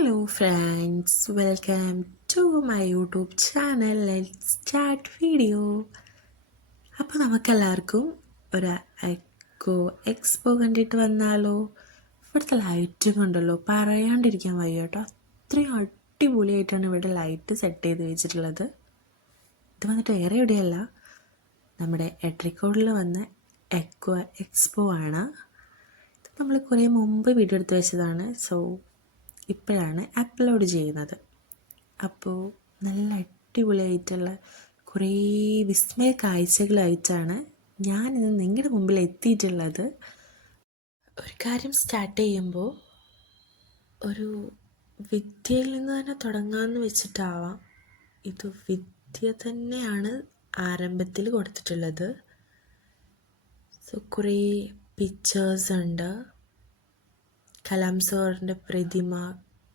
Hello friends, welcome to my YouTube channel. Let's start video. അപ്പോൾ നമുക്കെല്ലാവർക്കും ഒരു echo expo കണ്ടിട്ട് വന്നാലോ? ഇവിടുത്തെ ലൈറ്റും കണ്ടല്ലോ, പറയാണ്ടിരിക്കാൻ വയ്യ കേട്ടോ. അത്രയും അടിപൊളിയായിട്ടാണ് ഇവിടെ ലൈറ്റ് സെറ്റ് ചെയ്ത് വെച്ചിട്ടുള്ളത്. ഇത് വന്നിട്ട് വേറെ എവിടെയല്ല, നമ്മുടെ എട്രിക്കോഡിൽ വന്ന എക്കോ എക്സ്പോ ആണ്. ഇത് നമ്മൾ കുറേ മുമ്പ് വീഡിയോ എടുത്ത് വെച്ചതാണ്. സോ ഇപ്പോഴാണ് അപ്ലോഡ് ചെയ്യുന്നത്. അപ്പോൾ നല്ല അടിപൊളിയായിട്ടുള്ള കുറേ വിസ്മയ കാഴ്ചകളായിട്ടാണ് ഞാനിന്ന് നിങ്ങളുടെ മുമ്പിൽ എത്തിയിട്ടുള്ളത്. ഒരു കാര്യം സ്റ്റാർട്ട് ചെയ്യുമ്പോൾ ഒരു വിദ്യയിൽ നിന്ന് തന്നെ തുടങ്ങാമെന്ന് വെച്ചിട്ടാവാം. ഇത് വിദ്യ തന്നെയാണ് ആരംഭത്തിൽ കൊടുത്തിട്ടുള്ളത്. സോ കുറേ പിക്ചേഴ്സ് ഉണ്ട്, കലാം സാറിൻ്റെ പ്രതിമ,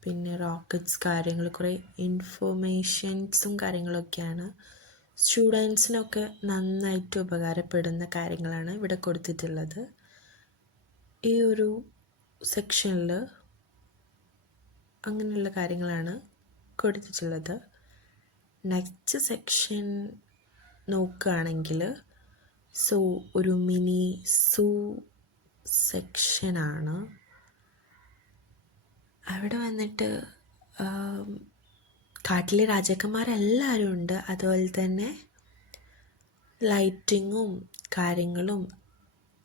പിന്നെ റോക്കറ്റ്സ്, കാര്യങ്ങൾ, കുറേ ഇൻഫോർമേഷൻസും കാര്യങ്ങളൊക്കെയാണ്. സ്റ്റുഡൻസിനൊക്കെ നന്നായിട്ട് ഉപകാരപ്പെടുന്ന കാര്യങ്ങളാണ് ഇവിടെ കൊടുത്തിട്ടുള്ളത്. ഈ ഒരു സെക്ഷനിൽ അങ്ങനെയുള്ള കാര്യങ്ങളാണ് കൊടുത്തിട്ടുള്ളത്. നെക്സ്റ്റ് സെക്ഷൻ നോക്കുകയാണെങ്കിൽ ഒരു മിനി സൂ സെക്ഷനാണ്. അവിടെ വന്നിട്ട് കാട്ടിലെ രാജാക്കന്മാരെല്ലാവരും ഉണ്ട്. അതുപോലെ തന്നെ ലൈറ്റിങ്ങും കാര്യങ്ങളും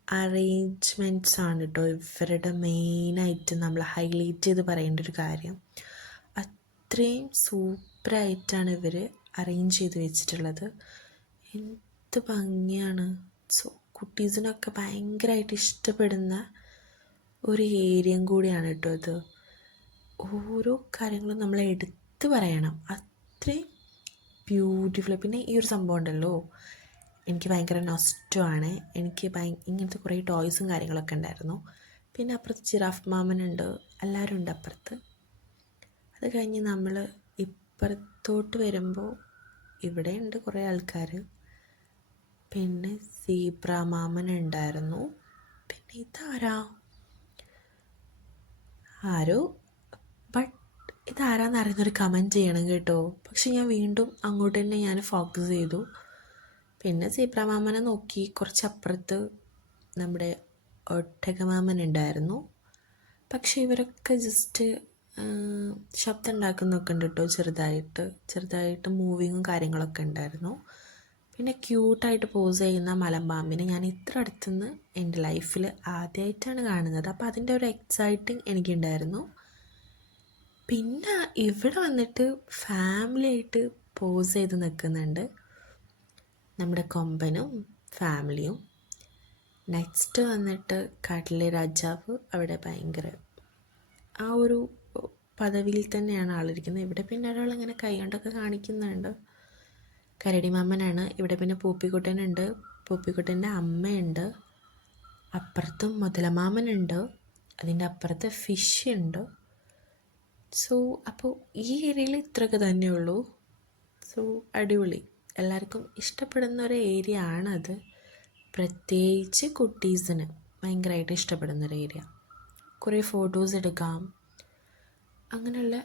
അറേഞ്ച്മെൻറ്റ്സാണ് കേട്ടോ ഇവരുടെ മെയിനായിട്ട് നമ്മൾ ഹൈലൈറ്റ് ചെയ്ത് പറയേണ്ട ഒരു കാര്യം. അത്രയും സൂപ്പറായിട്ടാണ് ഇവർ അറേഞ്ച് ചെയ്ത് വെച്ചിട്ടുള്ളത്. എന്ത് ഭംഗിയാണ്. സോ കുട്ടീസിനൊക്കെ ഭയങ്കരമായിട്ട് ഇഷ്ടപ്പെടുന്ന ഒരു ഏരിയയും കൂടിയാണ് കേട്ടോ ഇത്. ഓരോ കാര്യങ്ങളും നമ്മൾ എടുത്ത് പറയണം, അത്രയും ബ്യൂട്ടിഫുൾ. പിന്നെ ഈ ഒരു സംഭവം ഉണ്ടല്ലോ, എനിക്ക് ഭയങ്കര നൊസ്റ്റമാണ്. എനിക്ക് ഇങ്ങനത്തെ കുറേ ടോയ്സും കാര്യങ്ങളൊക്കെ ഉണ്ടായിരുന്നു. പിന്നെ അപ്പുറത്ത് ജിറാഫ് മാമനുണ്ട്, എല്ലാവരും ഉണ്ട് അപ്പുറത്ത്. അത് കഴിഞ്ഞ് നമ്മൾ ഇപ്പുറത്തോട്ട് വരുമ്പോൾ ഇവിടെ ഉണ്ട് കുറേ ആൾക്കാർ. പിന്നെ സീബ്ര മാമനുണ്ടായിരുന്നു. പിന്നെ ആരോ ബട്ട് ഇതാരാന്ന് അറിയുന്നൊരു കമൻറ്റ് ചെയ്യണം കേട്ടോ. പക്ഷെ ഞാൻ വീണ്ടും അങ്ങോട്ട് തന്നെ ഞാൻ ഫോക്കസ് ചെയ്തു. പിന്നെ സീബ്രാമാമനെ നോക്കി. കുറച്ചപ്പുറത്ത് നമ്മുടെ ഒട്ടകമാമൻ ഉണ്ടായിരുന്നു. പക്ഷെ ഇവരൊക്കെ ജസ്റ്റ് ശബ്ദം ഉണ്ടാക്കുന്നൊക്കെ ഉണ്ട് കേട്ടോ, ചെറുതായിട്ട് മൂവിങ്ങും കാര്യങ്ങളൊക്കെ ഉണ്ടായിരുന്നു. പിന്നെ ക്യൂട്ടായിട്ട് പോസ് ചെയ്യുന്ന മലമ്പാമ്പിനെ ഞാൻ ഇത്ര അടുത്തുനിന്ന് എൻ്റെ ലൈഫിൽ ആദ്യമായിട്ടാണ് കാണുന്നത്. അപ്പോൾ അതിൻ്റെ ഒരു എക്സൈറ്റിങ് എനിക്കുണ്ടായിരുന്നു. പിന്നെ ഇവിടെ വന്നിട്ട് ഫാമിലിയായിട്ട് പോസ് ചെയ്ത് നിൽക്കുന്നുണ്ട് നമ്മുടെ കൊമ്പനും ഫാമിലിയും. നെക്സ്റ്റ് വന്നിട്ട് കാട്ടിലെ രാജാവ് അവിടെ ഭയങ്കര ആ ഒരു പദവിയിൽ തന്നെയാണ് ആളിരിക്കുന്നത്. ഇവിടെ പിന്നെ ഒരാളിങ്ങനെ കൈ കൊണ്ടൊക്കെ കാണിക്കുന്നുണ്ട്. കരടി മാമനാണ്. ഇവിടെ പിന്നെ പൂപ്പിക്കുട്ടനുണ്ട്, പൂപ്പിക്കുട്ടൻ്റെ അമ്മയുണ്ട്. അപ്പുറത്തും മുതലമാമനുണ്ട്, അതിൻ്റെ അപ്പുറത്ത് ഫിഷ് ഉണ്ട്. സോ അപ്പോൾ ഈ ഏരിയയിൽ ഇത്രയൊക്കെ തന്നെയുള്ളൂ. സോ അടിപൊളി, എല്ലാവർക്കും ഇഷ്ടപ്പെടുന്ന ഒരു ഏരിയ ആണത്. പ്രത്യേകിച്ച് കുട്ടീസിന് ഭയങ്കരമായിട്ട് ഇഷ്ടപ്പെടുന്നൊരു ഏരിയ. കുറേ ഫോട്ടോസ് എടുക്കാം, അങ്ങനെയുള്ള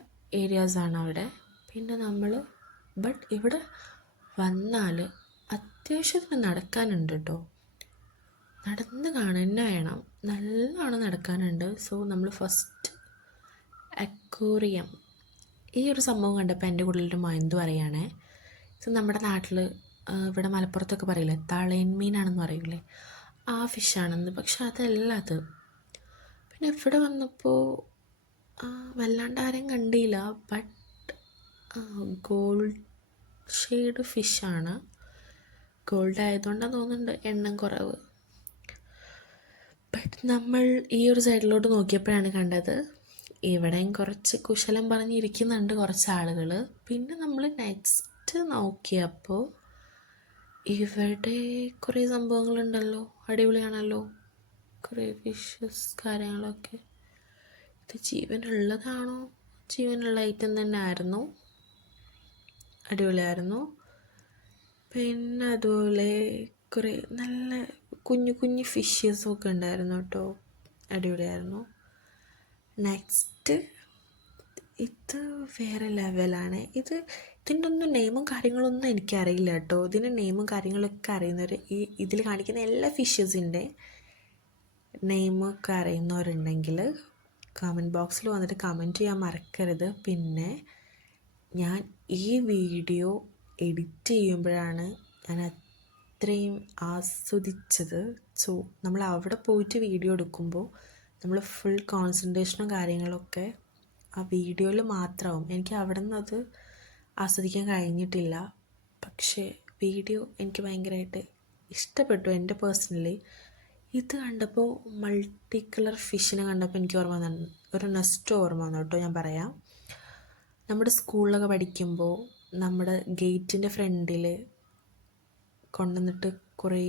ഏരിയാസാണ് അവിടെ. പിന്നെ ബട്ട് ഇവിടെ വന്നാൽ അത്യാവശ്യത്തിന് നടക്കാനുണ്ട് കേട്ടോ. നടന്ന് കാണുക തന്നെ വേണം, നല്ലോണം നടക്കാനുണ്ട്. സോ നമ്മൾ ഫസ്റ്റ് അക്വേറിയം, ഈ ഒരു സംഭവം കണ്ടപ്പോൾ എൻ്റെ കൂടുതലൊരു മൈൻഡ് പറയുകയാണേ. സോ നമ്മുടെ നാട്ടിൽ ഇവിടെ മലപ്പുറത്തൊക്കെ പറയില്ലേ, തളയൻ മീനാണെന്ന് പറയൂലേ, ആ ഫിഷാണെന്ന്. പക്ഷെ അതല്ല അത്. പിന്നെ ഇവിടെ വന്നപ്പോൾ വല്ലാണ്ട് ആരെയും കണ്ടില്ല. ബട്ട് ഗോൾഡ് ഷെയ്ഡ് ഫിഷാണ്. ഗോൾഡ് ആയതുകൊണ്ടാണ് തോന്നുന്നുണ്ട് എണ്ണം കുറവ്. ബട്ട് നമ്മൾ ഈ ഒരു സൈഡിലോട്ട് നോക്കിയപ്പോഴാണ് കണ്ടത് ഇവിടെയും കുറച്ച് കുശലം പറഞ്ഞിരിക്കുന്നുണ്ട് കുറച്ച് ആളുകൾ. പിന്നെ നമ്മൾ നെക്സ്റ്റ് നോക്കിയപ്പോൾ ഇവിടെ കുറേ സംഭവങ്ങളുണ്ടല്ലോ, അടിപൊളിയാണല്ലോ. കുറേ ഫിഷസ് കാര്യങ്ങളൊക്കെ. ഇത് ജീവനുള്ളതാണോ? ജീവനുള്ള ഐറ്റം തന്നെ ആയിരുന്നു, അടിപൊളിയായിരുന്നു. പിന്നെ അതുപോലെ കുറേ നല്ല കുഞ്ഞു ഫിഷസൊക്കെ ഉണ്ടായിരുന്നു കേട്ടോ, അടിപൊളിയായിരുന്നു. നെക്സ്റ്റ് ഇത് വേറെ ലെവലാണ്. ഇതിൻ്റെ ഒന്നും നെയിമും കാര്യങ്ങളൊന്നും എനിക്കറിയില്ല കേട്ടോ. ഇതിൻ്റെ നെയിമും കാര്യങ്ങളൊക്കെ അറിയുന്നവർ ഇതിൽ കാണിക്കുന്ന എല്ലാ ഫിഷസിൻ്റെ നെയിമൊക്കെ അറിയുന്നവരുണ്ടെങ്കിൽ കമൻറ്റ് ബോക്സിൽ വന്നിട്ട് കമൻറ്റ് ചെയ്യാൻ മറക്കരുത്. പിന്നെ ഞാൻ ഈ വീഡിയോ എഡിറ്റ് ചെയ്യുമ്പോഴാണ് ഞാൻ അത്രയും ആസ്വദിച്ചത്. സോ നമ്മൾ അവിടെ പോയിട്ട് വീഡിയോ എടുക്കുമ്പോൾ നമ്മൾ ഫുൾ കോൺസെൻട്രേഷനും കാര്യങ്ങളൊക്കെ ആ വീഡിയോയിൽ മാത്രമാവും. എനിക്ക് അവിടെ നിന്ന് അത് ആസ്വദിക്കാൻ കഴിഞ്ഞിട്ടില്ല. പക്ഷേ വീഡിയോ എനിക്ക് ഭയങ്കരമായിട്ട് ഇഷ്ടപ്പെട്ടു എൻ്റെ പേഴ്സണലി. ഇത് കണ്ടപ്പോൾ മൾട്ടി കളർ ഫിഷിനെ കണ്ടപ്പോൾ എനിക്ക് ഓർമ്മ വന്നു, ഒരു നെസ്റ്റ് ഓർമ്മ വന്നു കേട്ടോ. ഞാൻ പറയാം, നമ്മുടെ സ്കൂളിലൊക്കെ പഠിക്കുമ്പോൾ നമ്മുടെ ഗേറ്റിൻ്റെ ഫ്രണ്ടിൽ കൊണ്ടുവന്നിട്ട് കുറേ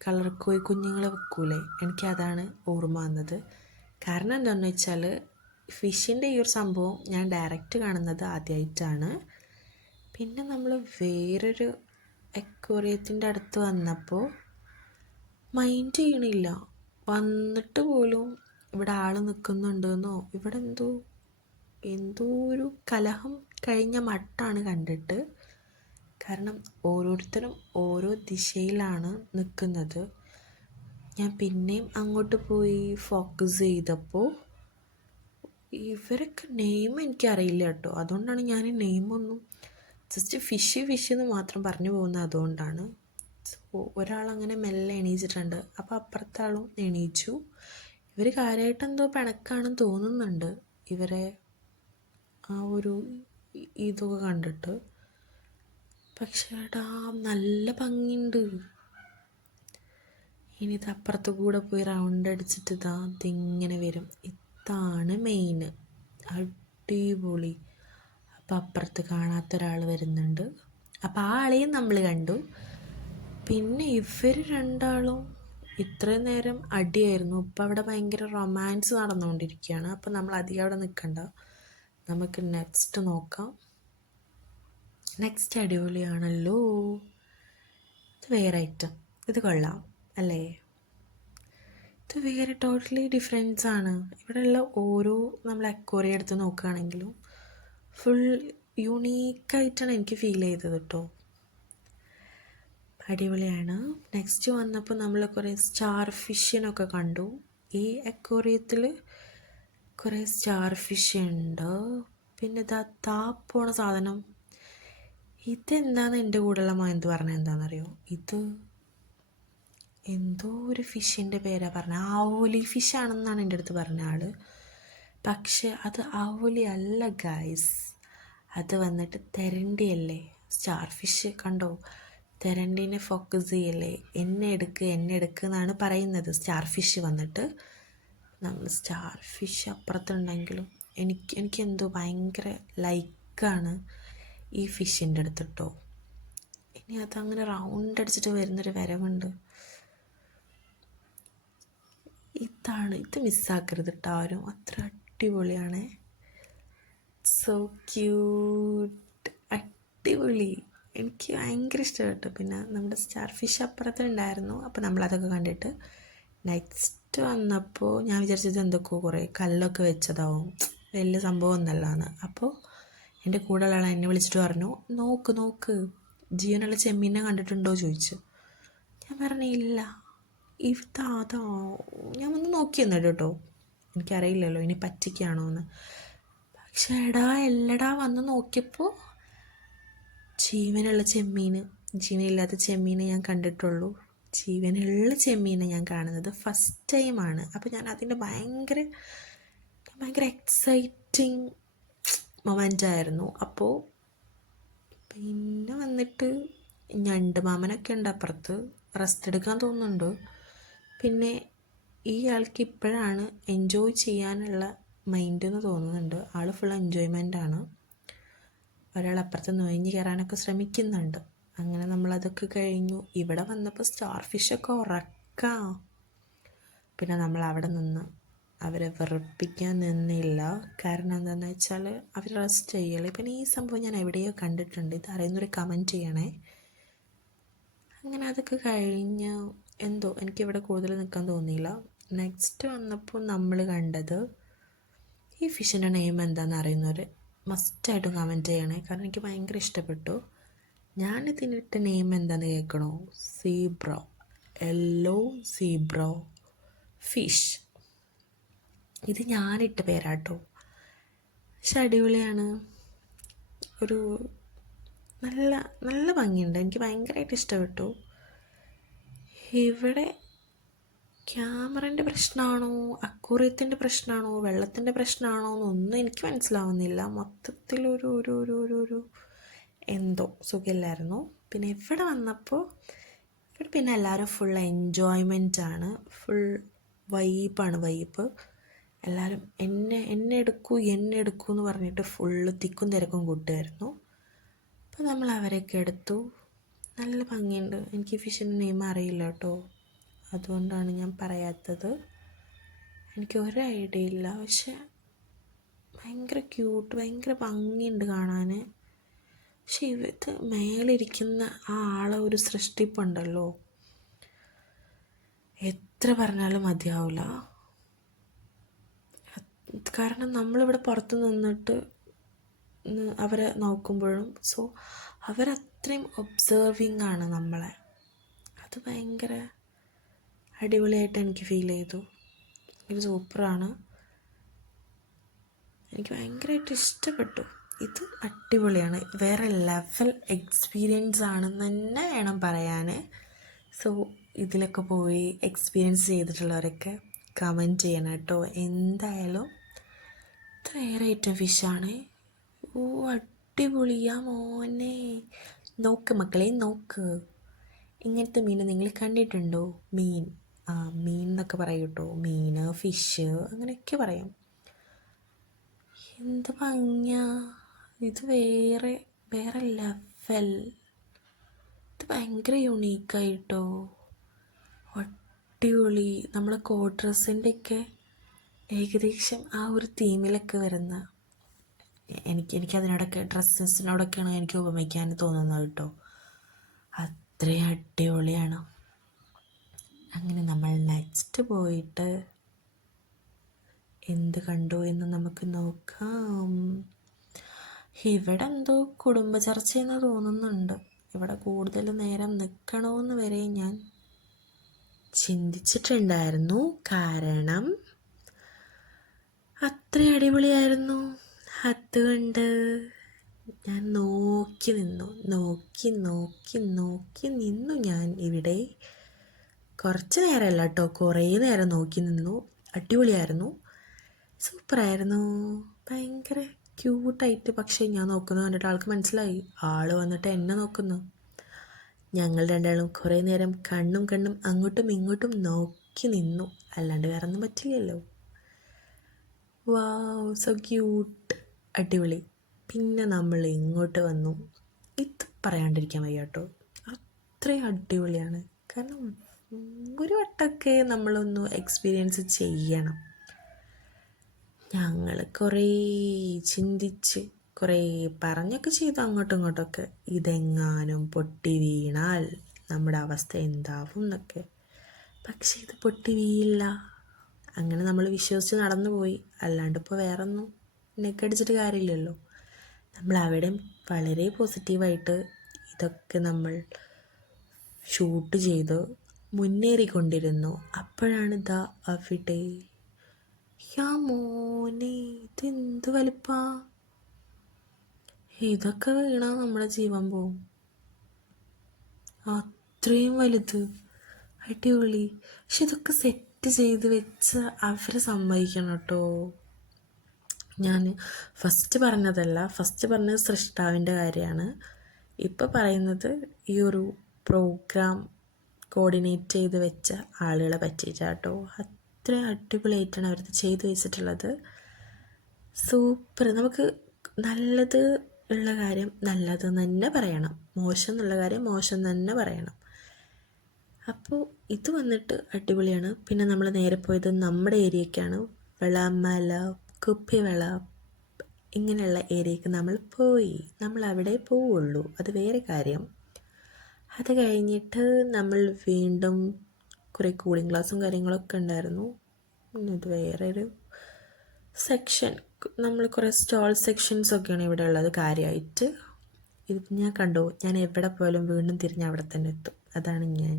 കളർ കോഴി കുഞ്ഞുങ്ങളെ വെക്കൂലേ, എനിക്കതാണ് ഓർമ്മ വന്നത്. കാരണം എന്താണെന്ന് വെച്ചാൽ ഫിഷിൻ്റെ ഈ ഒരു സംഭവം ഞാൻ ഡയറക്റ്റ് കാണുന്നത് ആദ്യമായിട്ടാണ്. പിന്നെ നമ്മൾ വേറൊരു അക്വേറിയത്തിൻ്റെ അടുത്ത് വന്നപ്പോൾ മൈൻഡ് ചെയ്യണില്ല, വന്നിട്ട് പോലും ഇവിടെ ആൾ നിൽക്കുന്നുണ്ടെന്നോ ഇവിടെ എന്തോ ഒരു കലഹം കഴിഞ്ഞ മട്ടാണ് കണ്ടിട്ട്. കാരണം ഓരോരുത്തരും ഓരോ ദിശയിലാണ് നിൽക്കുന്നത്. ഞാൻ പിന്നെയും അങ്ങോട്ട് പോയി ഫോക്കസ് ചെയ്തപ്പോൾ ഇവരൊക്കെ നെയിം എനിക്കറിയില്ല കേട്ടോ. അതുകൊണ്ടാണ് ഞാൻ നെയിമൊന്നും ജസ്റ്റ് ഫിഷ് എന്ന് മാത്രം പറഞ്ഞു പോകുന്നത്. അതുകൊണ്ടാണ്. സോ ഒരാളങ്ങനെ മെല്ലെ എണീച്ചിട്ടുണ്ട്, അപ്പോൾ അപ്പുറത്തെ ആളും എണീച്ചു. ഇവർ കാര്യമായിട്ട് എന്തോ പിണക്കാണെന്ന് തോന്നുന്നുണ്ട്, ഇവരെ ആ ഒരു ഇതൊക്കെ കണ്ടിട്ട്. പക്ഷേ എടാ നല്ല ഭംഗിയുണ്ട്. ഇനി ഇത് അപ്പുറത്ത് കൂടെ പോയി റൗണ്ട് അടിച്ചിട്ട് ഇതിങ്ങനെ വരും. ഇതാണ് മെയിൻ. അടിപൊളി. അപ്പം അപ്പുറത്ത് കാണാത്തൊരാൾ വരുന്നുണ്ട്. അപ്പം ആ ആളെയും നമ്മൾ കണ്ടു. പിന്നെ ഇവർ രണ്ടാളും ഇത്രയും നേരം അടിയായിരുന്നു, ഇപ്പം അവിടെ ഭയങ്കര റൊമാൻസ് നടന്നുകൊണ്ടിരിക്കുകയാണ്. അപ്പം നമ്മൾ അധികം അവിടെ നിൽക്കണ്ട, നമുക്ക് നെക്സ്റ്റ് നോക്കാം. നെക്സ്റ്റ് അടിപൊളിയാണല്ലോ. ഇത് വേറെ ഐറ്റം, ഇത് കൊള്ളാം അല്ലേ? ഇത് വേറെ ടോട്ടലി ഡിഫറൻസ് ആണ്. ഇവിടെയുള്ള ഓരോ നമ്മൾ അക്വേറിയം എടുത്ത് നോക്കുകയാണെങ്കിലും ഫുൾ യൂണീക്കായിട്ടാണ് എനിക്ക് ഫീൽ ചെയ്തത് കേട്ടോ. അടിപൊളിയാണ്. നെക്സ്റ്റ് വന്നപ്പോൾ നമ്മൾ കുറേ സ്റ്റാർ ഫിഷിനൊക്കെ കണ്ടു. ഈ അക്വേറിയത്തിൽ കുറേ സ്റ്റാർ ഫിഷ് ഉണ്ട്. പിന്നെ പോണ സാധനം ഇതെന്താണെന്ന് എൻ്റെ കൂടെയുള്ള മൈൻഡ് പറഞ്ഞത് എന്താണെന്നറിയോ? ഇത് എന്തോ ഒരു ഫിഷിൻ്റെ പേരാണ് പറഞ്ഞത്, ആവോലി ഫിഷാണെന്നാണ് എൻ്റെ അടുത്ത് പറഞ്ഞ ആൾ. പക്ഷെ അത് ആവോലി അല്ല ഗൈസ്, അത് വന്നിട്ട് തെരണ്ടിയല്ലേ. സ്റ്റാർ ഫിഷ് കണ്ടോ, തെരണ്ടീനെ ഫോക്കസ് ചെയ്യല്ലേ, എന്നെ എടുക്ക് എന്നാണ് പറയുന്നത് സ്റ്റാർ ഫിഷ് വന്നിട്ട്. നമ്മൾ സ്റ്റാർ ഫിഷ് അപ്പുറത്തുണ്ടെങ്കിലും എനിക്കെന്തോ ഭയങ്കര ലൈക്കാണ് ഈ ഫിഷിൻ്റെ അടുത്ത് കേട്ടോ. ഇനി അതങ്ങനെ റൗണ്ട് അടിച്ചിട്ട് വരുന്നൊരു വരവുണ്ട്. ഇത് മിസ്സാക്കരുത് കേട്ടോ ആരും, അത്ര അടിപൊളിയാണ്. സോ ക്യൂട്ട്, അടിപൊളി. എനിക്ക് ഭയങ്കര ഇഷ്ടപ്പെട്ടു. പിന്നെ നമ്മുടെ സ്റ്റാർ ഫിഷ് അപ്പുറത്തുണ്ടായിരുന്നു. അപ്പോൾ നമ്മളതൊക്കെ കണ്ടിട്ട് നെക്സ്റ്റ് വന്നപ്പോൾ ഞാൻ വിചാരിച്ചത് എന്തൊക്കെയോ കുറേ കല്ലൊക്കെ വെച്ചതാവും, വലിയ സംഭവം ഒന്നല്ലാന്ന്. അപ്പോൾ എൻ്റെ കൂടെ ഉള്ള ആൾ എന്നെ വിളിച്ചിട്ട് പറഞ്ഞു, നോക്ക് ജീവനുള്ള ചെമ്മീനെ കണ്ടിട്ടുണ്ടോ ചോദിച്ചു. ഞാൻ പറഞ്ഞില്ല. അതാ ഞാൻ വന്ന് നോക്കിയെന്നു കേട്ടോ, എനിക്കറിയില്ലല്ലോ ഇനി പറ്റിക്കാണോ എന്ന്. പക്ഷേ എല്ലടാ വന്ന് നോക്കിയപ്പോൾ ജീവനുള്ള ജീവനില്ലാത്ത ചെമ്മീനെ ഞാൻ കണ്ടിട്ടുള്ളൂ. ജീവനുള്ള ചെമ്മീനെ ഞാൻ കാണുന്നത് ഫസ്റ്റ് ടൈമാണ്. അപ്പോൾ ഞാൻ അതിൻ്റെ ഭയങ്കര എക്സൈറ്റിങ് മൊമെൻ്റായിരുന്നു. അപ്പോൾ പിന്നെ വന്നിട്ട് ഞണ്ട് മാമനൊക്കെ ഉണ്ട് അപ്പുറത്ത്, റെസ്റ്റ് എടുക്കാൻ തോന്നുന്നുണ്ട്. പിന്നെ ഈ ആൾക്ക് ഇപ്പോഴാണ് എൻജോയ് ചെയ്യാനുള്ള മൈൻഡ് എന്ന് തോന്നുന്നുണ്ട്. ആൾ ഫുൾ എൻജോയ്മെൻ്റാണ്. ഒരാൾ അപ്പുറത്ത് നൊഴിഞ്ഞ് കയറാനൊക്കെ ശ്രമിക്കുന്നുണ്ട്. അങ്ങനെ നമ്മളതൊക്കെ കഴിഞ്ഞു. ഇവിടെ വന്നപ്പോൾ സ്റ്റാർ ഫിഷൊക്കെ ഉറക്കാം. പിന്നെ നമ്മൾ അവിടെ നിന്ന് അവരെ വെറുപ്പിക്കാൻ നിന്നില്ല. കാരണം എന്താണെന്ന് വെച്ചാൽ അവർ റെസ്റ്റ് ചെയ്യല്. പിന്നെ ഈ സംഭവം ഞാൻ എവിടെയോ കണ്ടിട്ടുണ്ട്, ഇത് അറിയുന്നൊരു കമൻറ്റ് ചെയ്യണേ. അങ്ങനെ അതൊക്കെ കഴിഞ്ഞ് എന്തോ എനിക്കിവിടെ കൂടുതൽ നിൽക്കാൻ തോന്നിയില്ല. നെക്സ്റ്റ് വന്നപ്പോൾ നമ്മൾ കണ്ടത് ഈ ഫിഷിൻ്റെ നെയിം എന്താണെന്ന് അറിയുന്നവർ മസ്റ്റായിട്ടും കമൻറ്റ് ചെയ്യണേ, കാരണം എനിക്ക് ഭയങ്കര ഇഷ്ടപ്പെട്ടു. ഞാനിതിനിട്ട നെയിം എന്താണെന്ന് കേൾക്കണോ? സീബ്രോ, യെല്ലോ സീബ്രോ ഫിഷ്. ഇത് ഞാനിട്ട പേരാട്ടോ. പക്ഷെ അടിപൊളിയാണ്, ഒരു നല്ല നല്ല ഭംഗിയുണ്ട്, എനിക്ക് ഭയങ്കരമായിട്ട് ഇഷ്ടപ്പെട്ടു. ഇവിടെ ക്യാമറൻ്റെ പ്രശ്നമാണോ, അക്കൂറിയത്തിൻ്റെ പ്രശ്നമാണോ, വെള്ളത്തിൻ്റെ പ്രശ്നമാണോ എന്നൊന്നും എനിക്ക് മനസ്സിലാവുന്നില്ല. മൊത്തത്തിലൊരു ഒരു ഒരു ഒരു ഒരു എന്തോ സുഖമില്ലായിരുന്നു. പിന്നെ ഇവിടെ വന്നപ്പോൾ ഇവിടെ പിന്നെ എല്ലാവരും ഫുൾ എൻജോയ്മെൻറ്റാണ്, ഫുൾ വൈബാണ്. വൈബ് എല്ലാവരും എന്നെ എടുക്കൂ എന്ന് പറഞ്ഞിട്ട് ഫുള്ള് തിക്കും തിരക്കും കൂട്ടുമായിരുന്നു. അപ്പോൾ നമ്മൾ അവരെയൊക്കെ എടുത്തു. നല്ല ഭംഗിയുണ്ട്. എനിക്ക് ഫിഷിൻ്റെ നെയിം അറിയില്ല കേട്ടോ, അതുകൊണ്ടാണ് ഞാൻ പറയാത്തത്. എനിക്ക് ഒരു ഐഡിയ ഇല്ല, പക്ഷെ ഭയങ്കര ക്യൂട്ട്, ഭയങ്കര ഭംഗിയുണ്ട് കാണാൻ. പക്ഷെ ഇത് മേളിരിക്കുന്ന ആ ആളെ ഒരു സൃഷ്ടിപ്പുണ്ടല്ലോ, എത്ര പറഞ്ഞാലും മതിയാവില്ല. കാരണം നമ്മളിവിടെ പുറത്ത് നിന്നിട്ട് അവരെ നോക്കുമ്പോഴും അവരത്രയും ഒബ്സേർവിങ് ആണ് നമ്മളെ. അത് ഭയങ്കര അടിപൊളിയായിട്ട് എനിക്ക് ഫീൽ ചെയ്തു. ഇത് സൂപ്പറാണ്, എനിക്ക് ഭയങ്കരമായിട്ട് ഇഷ്ടപ്പെട്ടു. ഇത് അടിപൊളിയാണ്, വേറെ ലെവൽ എക്സ്പീരിയൻസ് ആണെന്ന് തന്നെ വേണം പറയാൻ. ഇതിലൊക്കെ പോയി എക്സ്പീരിയൻസ് ചെയ്തിട്ടുള്ളവരൊക്കെ കമൻറ്റ് ചെയ്യണം കേട്ടോ. എന്തായാലും ഇത് വേറെ ഐറ്റം ഫിഷാണ്. ഓ അടിപൊളിയാ മോനെ, നോക്ക് മക്കളെ നോക്ക്. ഇങ്ങനത്തെ മീൻ നിങ്ങൾ കണ്ടിട്ടുണ്ടോ? മീൻ എന്നൊക്കെ പറയും കേട്ടോ, മീൻ, ഫിഷ് അങ്ങനെയൊക്കെ പറയും. എന്ത് ഭംഗിയാ, ഇത് വേറെ വേറെ ലെവൽ. ഇത് ഭയങ്കര യുണീക്കായിട്ടോ, അടിപൊളി. നമ്മൾ കോട്ട് ഡ്രസ്സിൻ്റെയൊക്കെ ഏകദേശം ആ ഒരു തീമിലൊക്കെ വരുന്ന എനിക്കതിനോടൊക്കെ ഡ്രസ്സസിനോടൊക്കെയാണ് എനിക്ക് ഉപമിക്കാൻ തോന്നുന്നത് കേട്ടോ, അത്രയും അടിപൊളിയാണ്. അങ്ങനെ നമ്മൾ നെക്സ്റ്റ് പോയിട്ട് എന്ത് കണ്ടു എന്ന് നമുക്ക് നോക്കാം. ഇവിടെ എന്തോ കുടുംബ ചർച്ചയെന്ന് തോന്നുന്നുണ്ട്. ഇവിടെ കൂടുതൽ നേരം നിൽക്കണമെന്ന് വരെ ഞാൻ ചിന്തിച്ചിട്ടുണ്ടായിരുന്നു, കാരണം അത്ര അടിപൊളിയായിരുന്നു. അതുകൊണ്ട് ഞാൻ നോക്കി നിന്നു ഞാൻ ഇവിടെ. കുറച്ച് നേരമല്ല കേട്ടോ, കുറേ നേരം നോക്കി നിന്നു. അടിപൊളിയായിരുന്നു, സൂപ്പറായിരുന്നു, ഭയങ്കര ക്യൂട്ടായിട്ട്. പക്ഷേ ഞാൻ നോക്കുന്നത് കണ്ടിട്ട് ആൾക്ക് മനസ്സിലായി, ആൾ വന്നിട്ട് എന്നെ നോക്കുന്നു. ഞങ്ങൾ രണ്ടാളും കുറേ നേരം കണ്ണും അങ്ങോട്ടും ഇങ്ങോട്ടും നോക്കി നിന്നു, അല്ലാണ്ട് വേറെ ഒന്നും പറ്റില്ലല്ലോ. വാവ്, സോ ക്യൂട്ട്, അടിപൊളി. പിന്നെ നമ്മൾ ഇങ്ങോട്ട് വന്നു. ഇത് പറയാണ്ടിരിക്കാൻ വയ്യ കേട്ടോ, അത്രയും അടിപൊളിയാണ്. കാരണം ഒരു വട്ടമൊക്കെ നമ്മളൊന്ന് എക്സ്പീരിയൻസ് ചെയ്യണം. ഞങ്ങൾ കുറേ ചിന്തിച്ച് കുറേ പറഞ്ഞൊക്കെ ചെയ്തു അങ്ങോട്ടും ഇങ്ങോട്ടൊക്കെ, ഇതെങ്ങാനും പൊട്ടി വീണാൽ നമ്മുടെ അവസ്ഥ എന്താവും എന്നൊക്കെ. പക്ഷെ ഇത് പൊട്ടി വീഴില്ല, അങ്ങനെ നമ്മൾ വിശ്വസിച്ച് നടന്നു പോയി. അല്ലാണ്ട് ഇപ്പോൾ വേറെ ഒന്നും നെക്കടിച്ചിട്ട് കാര്യമില്ലല്ലോ. നമ്മൾ അവിടെ വളരെ പോസിറ്റീവായിട്ട് ഇതൊക്കെ നമ്മൾ ഷൂട്ട് ചെയ്ത് മുന്നേറിക്കൊണ്ടിരുന്നു. അപ്പോഴാണ് ഇതാ അവിടെ, യാ മോനെ ഇതെന്ത് വലിപ്പാ, ഇതൊക്കെ വീണാ നമ്മുടെ ജീവൻ പോവും, അത്രയും വലുത്, അടിപൊളി. പക്ഷെ ഇതൊക്കെ സെറ്റ് ചെയ്ത് വെച്ച് അവർ സമ്മതിക്കണം കേട്ടോ. ഞാൻ ഫസ്റ്റ് പറഞ്ഞത് സൃഷ്ടാവിൻ്റെ കാര്യമാണ്. ഇപ്പോൾ പറയുന്നത് ഈ ഒരു പ്രോഗ്രാം കോർഡിനേറ്റ് ചെയ്ത് വെച്ച ആളുകളെ പറ്റിയിട്ടാട്ടോ. അത്ര അടിപൊളിയായിട്ടാണ് അവരത് ചെയ്തു വെച്ചിട്ടുള്ളത്, സൂപ്പർ. നമുക്ക് നല്ലത് ഉള്ള കാര്യം നല്ലത് തന്നെ പറയണം, മോശം എന്നുള്ള കാര്യം മോശം തന്നെ പറയണം. അപ്പോൾ ഇത് വന്നിട്ട് അടിപൊളിയാണ്. പിന്നെ നമ്മൾ നേരെ പോയത് നമ്മുടെ ഏരിയയ്ക്കാണ്, വെളമല, കുപ്പിവെള, ഇങ്ങനെയുള്ള ഏരിയയ്ക്ക് നമ്മൾ അവിടെ പോവുള്ളൂ, അത് വേറെ കാര്യം. അത് കഴിഞ്ഞിട്ട് നമ്മൾ വീണ്ടും കുറേ കൂളിംഗ് ഗ്ലാസും കാര്യങ്ങളൊക്കെ ഉണ്ടായിരുന്നു. ഇത് വേറൊരു സെക്ഷൻ, നമ്മൾ കുറേ സ്റ്റോൾ സെക്ഷൻസൊക്കെയാണ് ഇവിടെ ഉള്ളത് കാര്യമായിട്ട്. ഇത് ഞാൻ കണ്ടു, ഞാൻ എവിടെ പോയാലും വീണ്ടും തിരിഞ്ഞ് അവിടെ തന്നെ എത്തും. അതാണ് ഞാൻ.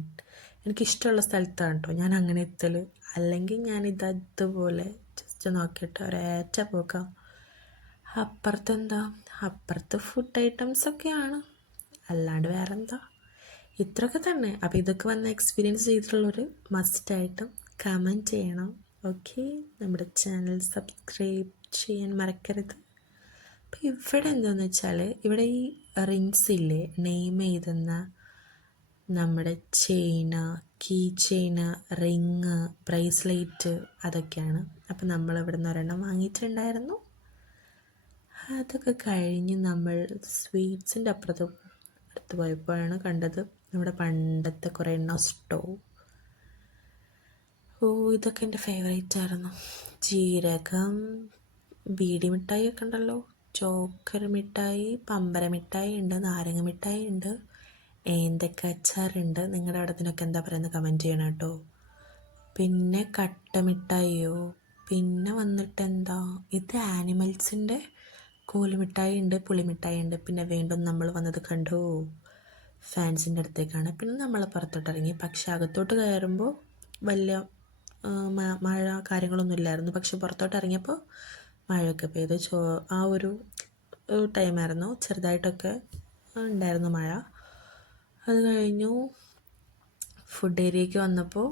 എനിക്കിഷ്ടമുള്ള സ്ഥലത്താണ് കേട്ടോ ഞാൻ അങ്ങനെ എത്തൽ. അല്ലെങ്കിൽ ഞാനിത് അതുപോലെ ജസ്റ്റ് നോക്കിയിട്ട് ഒരേറ്റ പോക്കാം. അപ്പുറത്തെന്താ, അപ്പുറത്ത് ഫുഡ് ഐറ്റംസൊക്കെയാണ്, അല്ലാണ്ട് വേറെന്താ. ഇത്രയൊക്കെ തന്നെ. അപ്പോൾ ഇതൊക്കെ വന്ന് എക്സ്പീരിയൻസ് ചെയ്തിട്ടുള്ളവർ മസ്റ്റായിട്ടും കമൻറ്റ് ചെയ്യണം. ഓക്കെ, നമ്മുടെ ചാനൽ സബ്സ്ക്രൈബ് ചെയ്യാൻ മറക്കരുത്. അപ്പോൾ ഇവിടെ എന്താണെന്ന് വെച്ചാൽ, ഇവിടെ ഈ റിങ്സ് ഇല്ലേ, നെയിം എഴുതുന്ന നമ്മുടെ ചെയിന്, കീ ചെയിന്, റിങ്, ബ്രേസ്ലെറ്റ്, അതൊക്കെയാണ്. അപ്പോൾ നമ്മൾ ഇവിടെ നിന്ന് ഒരെണ്ണം വാങ്ങിയിട്ടുണ്ടായിരുന്നു. അതൊക്കെ കഴിഞ്ഞ് നമ്മൾ സ്വീറ്റ്സിൻ്റെ അടുത്ത് പോയപ്പോഴാണ് കണ്ടത് നമ്മുടെ പണ്ടത്തെ കുറേ നൊസ്റ്റോ. ഇതൊക്കെ എൻ്റെ ഫേവറേറ്റ് ആയിരുന്നു. ജീരകം, ബീഡി മിഠായി ഒക്കെ ഉണ്ടല്ലോ, ചോക്കർ മിഠായി, പമ്പര മിഠായി ഉണ്ട്, നാരങ്ങ മിഠായി ഉണ്ട്, ഏന്തക്ക അച്ചാറുണ്ട്. നിങ്ങളുടെ അവിടെ ഇതിനൊക്കെ എന്താ പറയുന്നത് കമൻറ്റ് ചെയ്യണം കേട്ടോ. പിന്നെ കട്ട മിഠായിയോ, പിന്നെ വന്നിട്ട് എന്താ ഇത്, ആനിമൽസിൻ്റെ കോലുമിഠായി ഉണ്ട്, പുളിമിഠായി ഉണ്ട്. പിന്നെ വീണ്ടും നമ്മൾ വന്നത് കണ്ടു ഫാൻസിൻ്റെ അടുത്തേക്കാണ്. പിന്നെ നമ്മൾ പുറത്തോട്ടിറങ്ങി. പക്ഷെ അകത്തോട്ട് കയറുമ്പോൾ വലിയ മഴ കാര്യങ്ങളൊന്നും ഇല്ലായിരുന്നു. പക്ഷെ പുറത്തോട്ട് ഇറങ്ങിയപ്പോൾ മഴയൊക്കെ പെയ്ത് ആ ഒരു ടൈമായിരുന്നു, ചെറുതായിട്ടൊക്കെ ഉണ്ടായിരുന്നു മഴ. അത് കഴിഞ്ഞു ഫുഡ് ഏരിയയ്ക്ക് വന്നപ്പോൾ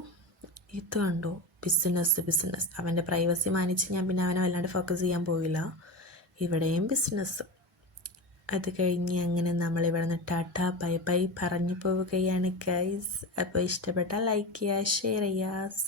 ഇത് കണ്ടു, ബിസിനസ്. അവൻ്റെ പ്രൈവസി മാനിച്ച് ഞാൻ പിന്നെ അവനെ വല്ലാണ്ട് ഫോക്കസ് ചെയ്യാൻ പോയില്ല. ഇവിടെയും ബിസിനസ്. അത് കഴിഞ്ഞ് അങ്ങനെ നമ്മളിവിടെ നിന്ന് ടാറ്റ ബൈ ബൈ പറഞ്ഞു പോവുകയാണ് ഗൈസ്. അപ്പോൾ ഇഷ്ടപ്പെട്ടാൽ ലൈക്ക് ചെയ്യുക, ഷെയർ ചെയ്യുക.